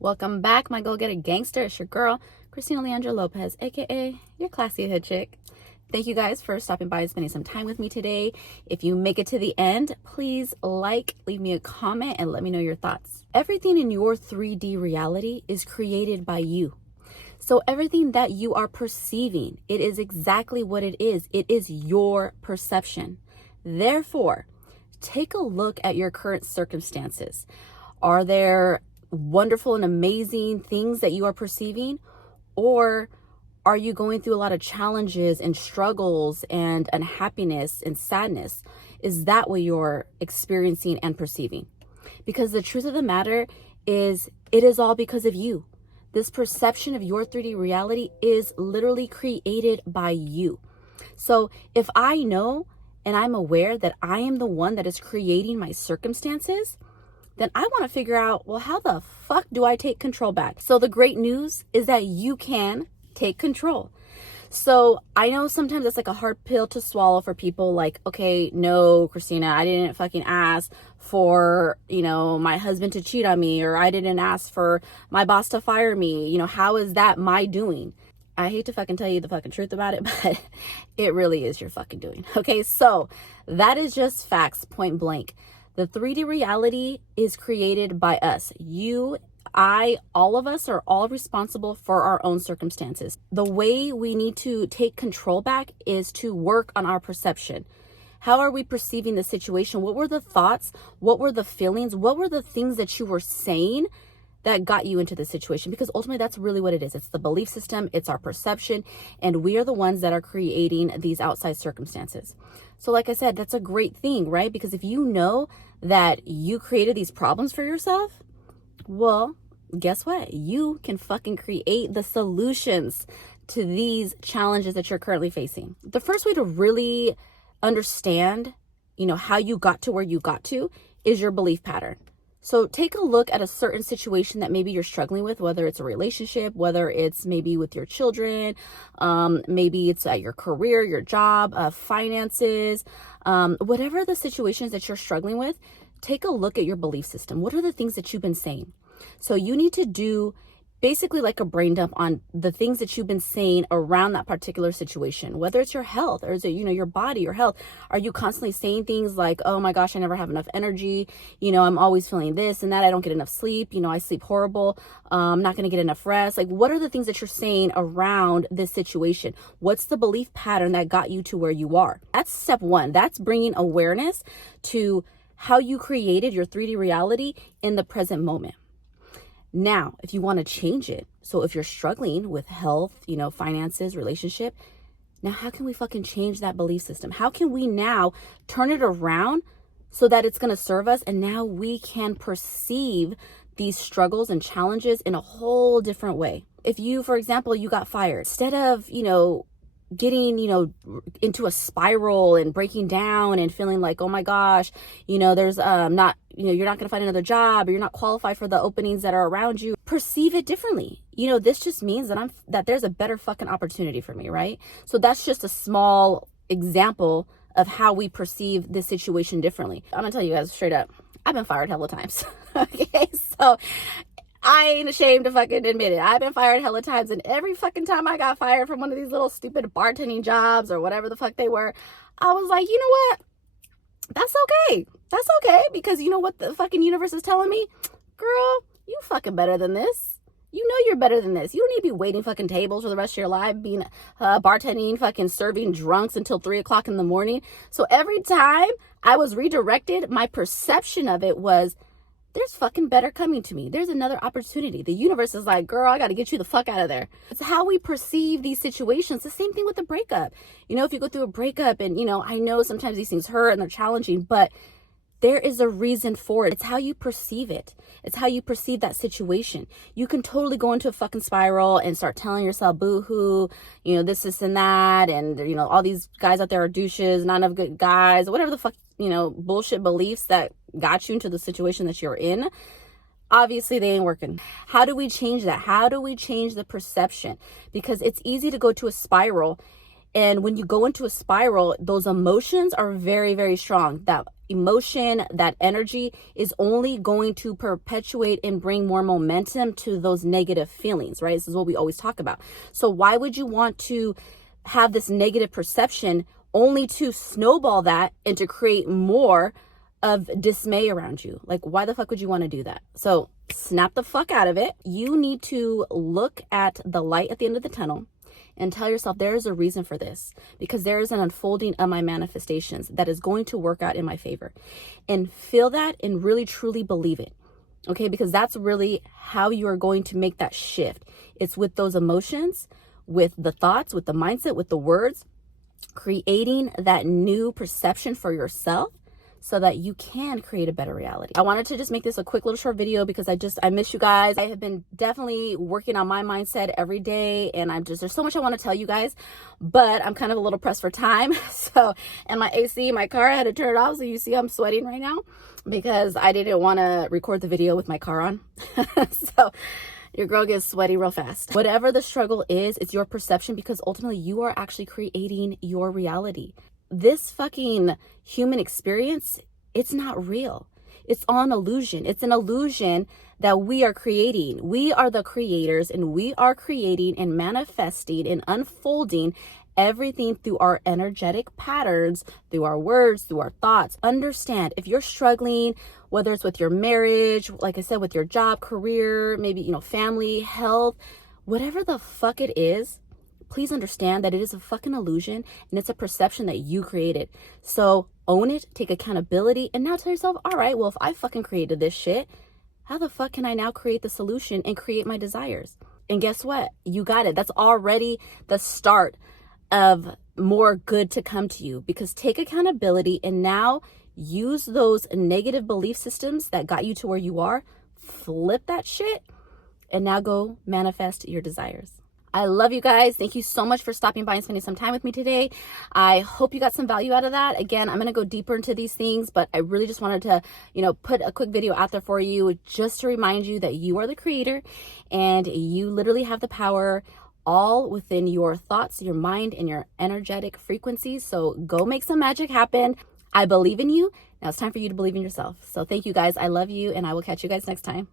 Welcome back, my Goal Getter Gangster. It's your girl, Christina Leandra Lopez, aka your classy hood chick. Thank you guys for stopping by and spending some time with me today. If you make it to the end, please leave me a comment, and let me know your thoughts. Everything in your 3D reality is created by you. So everything that you are perceiving, it is exactly what it is. It is your perception. Therefore, take a look at your current circumstances. Are there wonderful and amazing things that you are perceiving? Or are you going through a lot of challenges and struggles and unhappiness and sadness? Is that what you're experiencing and perceiving? Because the truth of the matter is, it is all because of you. This perception of your 3D reality is literally created by you. So if I know and I'm aware that I am the one that is creating my circumstances, then I want to figure out, well, how the fuck do I take control back? So the great news is that you can take control. So I know sometimes it's like a hard pill to swallow for people, like, okay, no, Christina, I didn't fucking ask for, my husband to cheat on me, or I didn't ask for my boss to fire me. How is that my doing? I hate to fucking tell you the fucking truth about it, but it really is your fucking doing. Okay, so that is just facts, point blank. The 3D reality is created by us. You, I, all of us are all responsible for our own circumstances. The way we need to take control back is to work on our perception. How are we perceiving the situation? What were the thoughts? What were the feelings? What were the things that you were saying that got you into the situation? Because ultimately that's really what it is. It's the belief system, it's our perception, and we are the ones that are creating these outside circumstances. So like I said, that's a great thing, right? Because if you know that you created these problems for yourself, well, guess what? You can fucking create the solutions to these challenges that you're currently facing. The first way to really understand, how you got to where you got to is your belief pattern. So take a look at a certain situation that maybe you're struggling with, whether it's a relationship, whether it's maybe with your children, maybe it's at your career, your job, finances, whatever the situations that you're struggling with, take a look at your belief system. What are the things that you've been saying? So you need to do basically like a brain dump on the things that you've been saying around that particular situation, whether it's your health or is it, your body, your health. Are you constantly saying things like, oh my gosh, I never have enough energy. I'm always feeling this and that. I don't get enough sleep. I sleep horrible. I'm not going to get enough rest. Like, what are the things that you're saying around this situation? What's the belief pattern that got you to where you are? That's step one. That's bringing awareness to how you created your 3D reality in the present moment. Now, if you want to change it, so if you're struggling with health, finances, relationship, now how can we fucking change that belief system? How can we now turn it around so that it's going to serve us? And now we can perceive these struggles and challenges in a whole different way. If you, for example, you got fired, instead of, getting, into a spiral and breaking down and feeling like, oh my gosh, there's not, you're not going to find another job, or you're not qualified for the openings that are around you. Perceive it differently. This just means that there's a better fucking opportunity for me, right? So that's just a small example of how we perceive this situation differently. I'm gonna tell you guys straight up, I've been fired hella times. Okay, so I ain't ashamed to fucking admit it. I've been fired hella times, and every fucking time I got fired from one of these little stupid bartending jobs or whatever the fuck they were, I was like, you know what? That's okay. That's okay, because you know what the fucking universe is telling me? Girl, you fucking better than this. You know you're better than this. You don't need to be waiting fucking tables for the rest of your life, being bartending, fucking serving drunks until 3 o'clock in the morning. So every time I was redirected, my perception of it was, there's fucking better coming to me. There's another opportunity. The universe is like, girl, I got to get you the fuck out of there. It's how we perceive these situations. The same thing with the breakup. If you go through a breakup and, I know sometimes these things hurt and they're challenging, but there is a reason for it. It's how you perceive it. It's how you perceive that situation. You can totally go into a fucking spiral and start telling yourself, boo-hoo, this and that. And, all these guys out there are douches, not enough good guys, whatever the fuck, bullshit beliefs that got you into the situation that you're in. Obviously, they ain't working. How do we change that? How do we change the perception? Because it's easy to go to a spiral. And when you go into a spiral, those emotions are very, very strong. That emotion, that energy is only going to perpetuate and bring more momentum to those negative feelings, right? This is what we always talk about. So why would you want to have this negative perception only to snowball that and to create more of dismay around you? Like, why the fuck would you want to do that? So snap the fuck out of it. You need to look at the light at the end of the tunnel and tell yourself there is a reason for this, because there is an unfolding of my manifestations that is going to work out in my favor. And feel that and really truly believe it. Okay, because that's really how you are going to make that shift. It's with those emotions, with the thoughts, with the mindset, with the words, creating that new perception for yourself so that you can create a better reality. I wanted to just make this a quick little short video because I miss you guys. I have been definitely working on my mindset every day, and there's so much I want to tell you guys, but I'm kind of a little pressed for time. So, and my AC, my car, I had to turn it off. So you see I'm sweating right now because I didn't want to record the video with my car on. So your girl gets sweaty real fast. Whatever the struggle is, it's your perception, because ultimately you are actually creating your reality. This fucking human experience, it's not real. It's all an illusion. It's an illusion that we are creating. We are the creators, and we are creating and manifesting and unfolding everything through our energetic patterns, through our words, through our thoughts. Understand, if you're struggling, whether it's with your marriage, like I said, with your job, career, maybe, family, health, whatever the fuck it is, please understand that it is a fucking illusion, and it's a perception that you created. So own it, take accountability, and now tell yourself, all right, well, if I fucking created this shit, how the fuck can I now create the solution and create my desires? And guess what? You got it. That's already the start of more good to come to you, because take accountability and now use those negative belief systems that got you to where you are, flip that shit, and now go manifest your desires. I love you guys. Thank you so much for stopping by and spending some time with me today. I hope you got some value out of that. Again, I'm going to go deeper into these things, but I really just wanted to, put a quick video out there for you just to remind you that you are the creator and you literally have the power all within your thoughts, your mind, and your energetic frequencies. So go make some magic happen. I believe in you. Now it's time for you to believe in yourself. So thank you guys. I love you, and I will catch you guys next time.